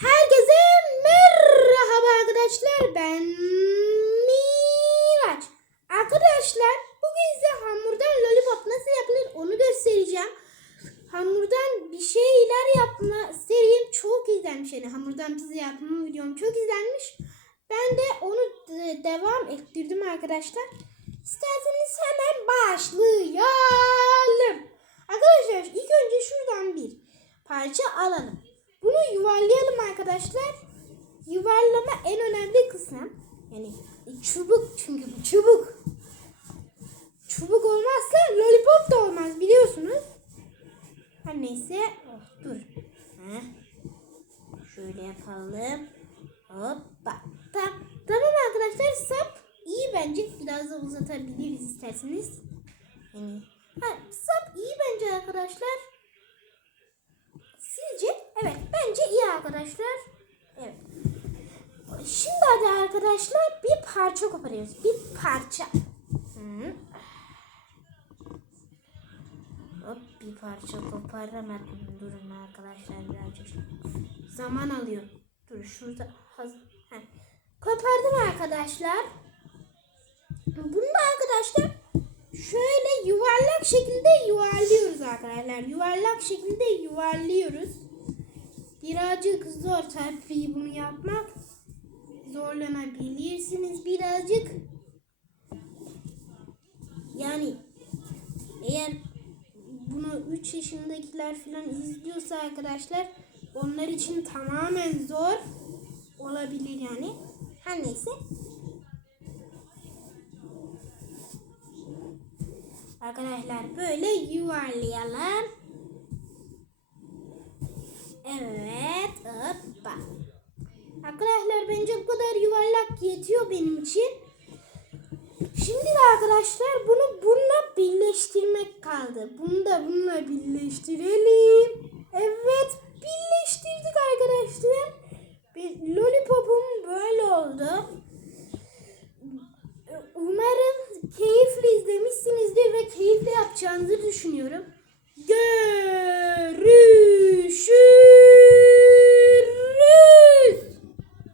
Herkese merhaba arkadaşlar. Ben Miraç. Arkadaşlar bugün size hamurdan lollipop nasıl yapılır onu göstereceğim. Hamurdan bir şeyler yapma serim çok izlenmiş. Yani hamurdan pizza yapma videom çok izlenmiş. Ben de onu de- devam ettirdim arkadaşlar. İsterseniz hemen başlayalım. Arkadaşlar ilk önce şuradan bir parça alalım. Bunu yuvarlayalım arkadaşlar. Yuvarlama en önemli kısım. Yani çubuk çünkü bu çubuk. Çubuk olmazsa lollipop da olmaz biliyorsunuz. Her neyse. Oh, dur. Heh. Şöyle yapalım. Hoppa. Tamam. Tamam arkadaşlar sap iyi bence. Biraz da uzatabiliriz isterseniz. Yani, ha, sap iyi bence arkadaşlar. Sizce? Evet bence iyi arkadaşlar. Evet. Şimdi hadi arkadaşlar bir parça koparıyoruz. Bir parça. Hop bir parça koparamadım. Durun arkadaşlar birazcık zaman alıyor. Dur şurada hazır. Heh. Kopardım arkadaşlar. Bunu da arkadaşlar şöyle yuvarlak şekilde yuvarlıyoruz arkadaşlar. Yuvarlak şekilde yuvarlıyoruz. Birazcık zor tabii bunu yapmak. Zorlanabilirsiniz birazcık. Yani eğer bunu 3 yaşındakiler falan izliyorsa arkadaşlar onlar için tamamen zor olabilir yani. Her neyse. Arkadaşlar böyle yuvarlayalım. Evet. Hoppa. Arkadaşlar bence bu kadar yuvarlak yetiyor benim için. Şimdi de arkadaşlar bunu bununla birleştirmek kaldı. Bunu da bununla birleştirelim. Evet birleştirdik arkadaşlar. Bir lollipopum böyle oldu. Umarım keyifli izlemişsinizdir ve keyifli yapacağınızı düşünüyorum.